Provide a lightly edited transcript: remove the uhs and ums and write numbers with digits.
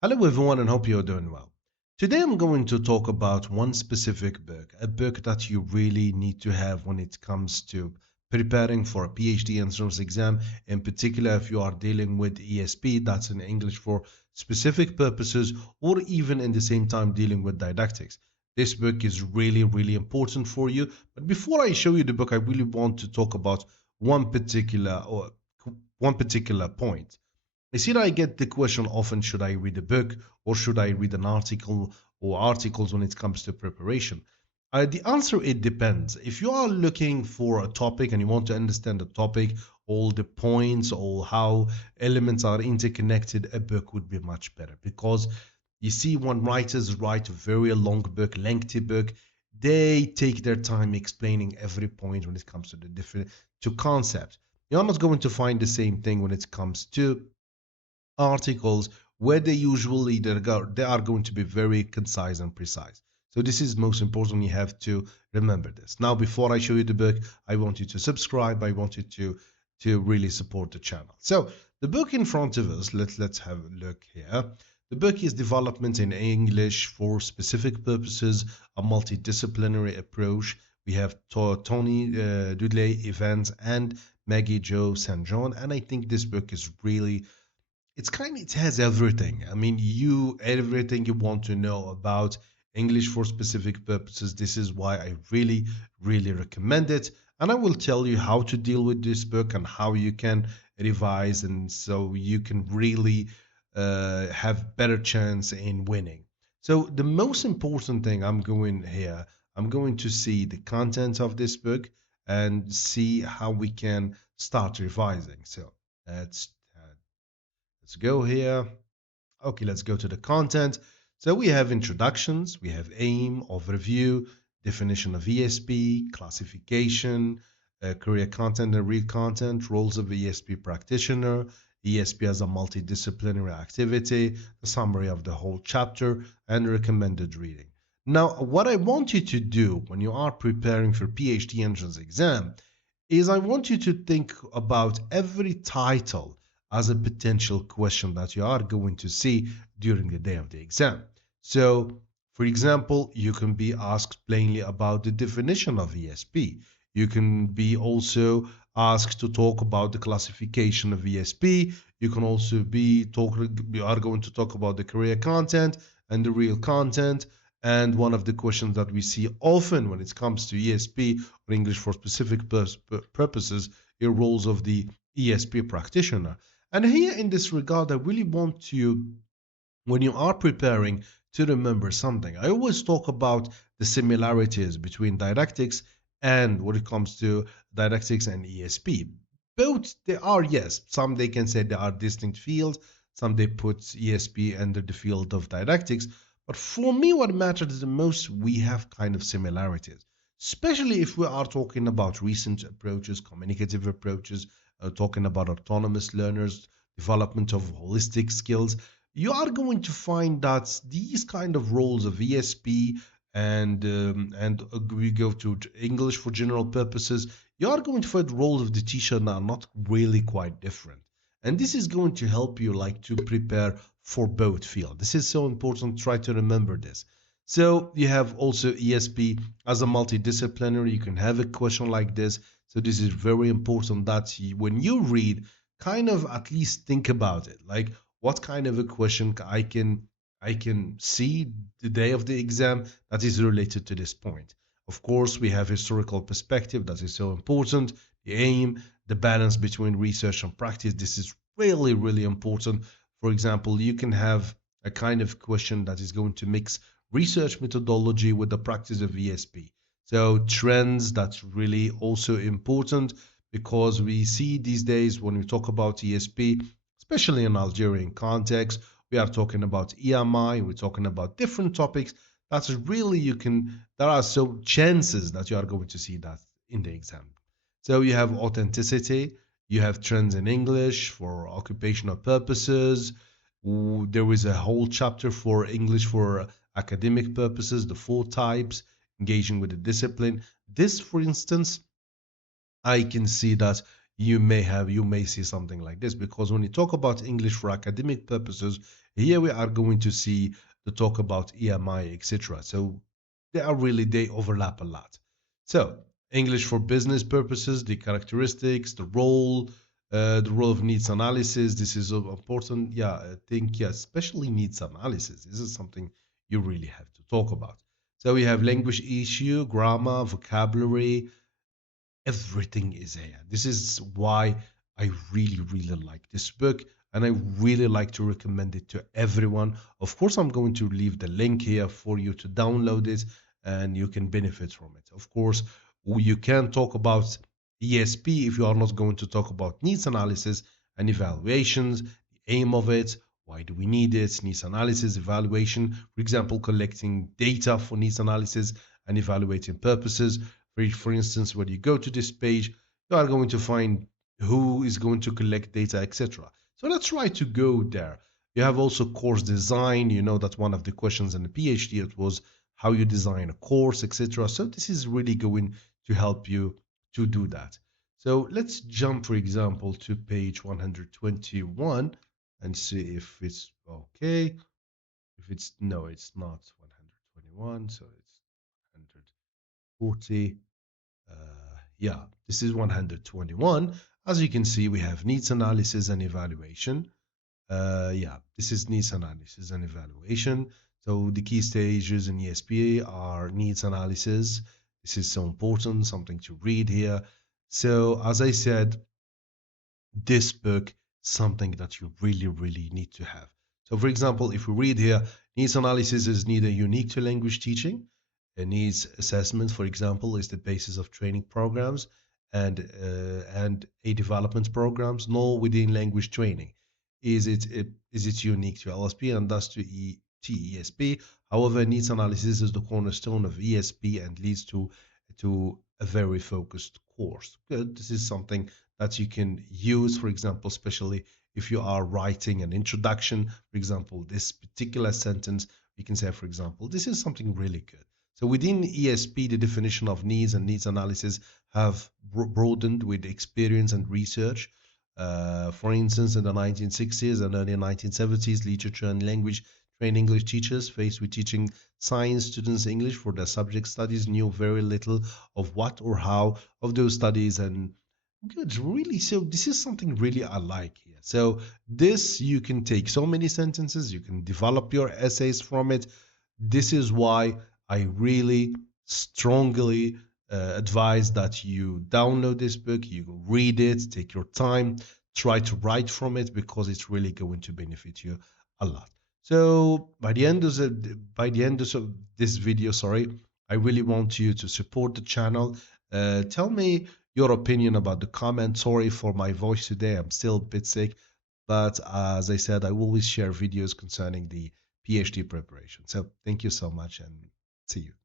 Hello, everyone, and hope you're doing well. Today, I'm going to talk about one specific book, a book that you really need to have when it comes to preparing for a PhD entrance exam. In particular, if you are dealing with ESP, that's in English for specific purposes, or even in the same time dealing with didactics. This book is really, really important for you. But before I show you the book, I really want to talk about one particular or one particular point. I see that I get the question often, should I read a book or should I read an article or articles when it comes to preparation? The answer, it depends. If you are looking for a topic and you want to understand the topic, all the points, or how elements are interconnected, a book would be much better because you see, when writers write a very long book, lengthy book, they take their time explaining every point when it comes to the different to concept. You're not going to find the same thing when it comes to articles where they are going to be very concise and precise. So this is most important. You have to remember this. Now, before I show you the book, I want you to subscribe. I want you to really support the channel. So the book in front of us, let's have a look here. The book is Development in English for Specific Purposes, a Multidisciplinary Approach. We have Tony Dudley-Evans and Maggie Jo St. John, and I think this book is really, it has everything. I mean, everything you want to know about English for specific purposes. This is why I really, really recommend it. And I will tell you how to deal with this book and how you can revise, and so you can really have better chance in winning. So the most important thing I'm going to see the content of this book and see how we can start revising. So let's let's go here. Okay, let's go to the content. So we have introductions, we have aim, overview, definition of ESP, classification, career content and real content, roles of ESP practitioner, ESP as a multidisciplinary activity, the summary of the whole chapter, and recommended reading. Now, what I want you to do when you are preparing for PhD entrance exam is I want you to think about every title as a potential question that you are going to see during the day of the exam. So, for example, you can be asked plainly about the definition of ESP. You can be also asked to talk about the classification of ESP. You can also you are going to talk about the career content and the real content. And one of the questions that we see often when it comes to ESP or English for specific purposes, are roles of the ESP practitioner. And here in this regard, I really want you, when you are preparing, to remember something. I always talk about the similarities between didactics and when it comes to didactics and ESP. Both they are, yes, some they can say they are distinct fields, some they put ESP under the field of didactics. But for me, what matters the most, we have kind of similarities, especially if we are talking about recent approaches, communicative approaches, talking about autonomous learners, development of holistic skills. You are going to find that these kind of roles of ESP and we go to English for general purposes, you are going to find roles of the teacher that are not really quite different. And this is going to help you like to prepare for both field. This is so important. Try to remember this. So you have also ESP as a multidisciplinary. You can have a question like this. So this is very important that when you read, kind of at least think about it. Like, what kind of a question I can see the day of the exam that is related to this point. Of course, we have historical perspective that is so important. The aim, the balance between research and practice. This is really, really important. For example, you can have a kind of question that is going to mix research methodology with the practice of ESP. So trends, that's really also important because we see these days when we talk about ESP, especially in Algerian context, we are talking about EMI, we're talking about different topics. That's really there are so chances that you are going to see that in the exam. So you have authenticity, you have trends in English for occupational purposes. There is a whole chapter for English for academic purposes, the four types, engaging with the discipline. This, for instance, I can see that you may see something like this, because when you talk about English for academic purposes, here we are going to see the talk about EMI, etc. So they overlap a lot. So English for business purposes, the characteristics, the role of needs analysis. This is important. Yeah, I think, yeah, especially needs analysis. This is something you really have to talk about. So we have language issue, grammar, vocabulary, everything is here. This is why I really, really like this book, and I really like to recommend it to everyone. Of course, I'm going to leave the link here for you to download it and you can benefit from it. Of course, you can talk about ESP if you are not going to talk about needs analysis and evaluations, the aim of it, why do we need it, needs analysis, evaluation, for example, collecting data for needs analysis and evaluating purposes. For instance, when you go to this page, you are going to find who is going to collect data, etc. So let's try to go there. You have also course design. You know that one of the questions in the PhD it was how you design a course, etc. So this is really going to help you to do that. So let's jump, for example, to page 121 and see if it's okay. If it's no, it's not 121, so it's 140. Yeah, this is 121. As you can see, we have needs analysis and evaluation. Yeah, this is needs analysis and evaluation. So the key stages in ESP are needs analysis. This is so important, something to read here. So as I said, this book something that you really, really need to have. So, for example, if we read here, needs analysis is neither unique to language teaching. A needs assessment, for example, is the basis of training programs and a development programs, nor within language training. Is it unique to LSP and thus to TESP? However, needs analysis is the cornerstone of ESP and leads to a very focused course. Good. This is something that you can use, for example, especially if you are writing an introduction. For example, this particular sentence, we can say, for example, this is something really good. So within ESP, the definition of needs and needs analysis have broadened with experience and research. For instance, in the 1960s and early 1970s, literature and language trained English teachers faced with teaching science students English for their subject studies knew very little of what or how of those studies and good, really. So this is something really I like here. So this you can take so many sentences, you can develop your essays from it. This is why I really strongly advise that you download this book, you read it, take your time, try to write from it because it's really going to benefit you a lot. So by the end of this video, sorry, I really want you to support the channel. Tell me your opinion about the comment. Sorry for my voice today. I'm still a bit sick, but as I said, I will always share videos concerning the PhD preparation. So thank you so much and see you.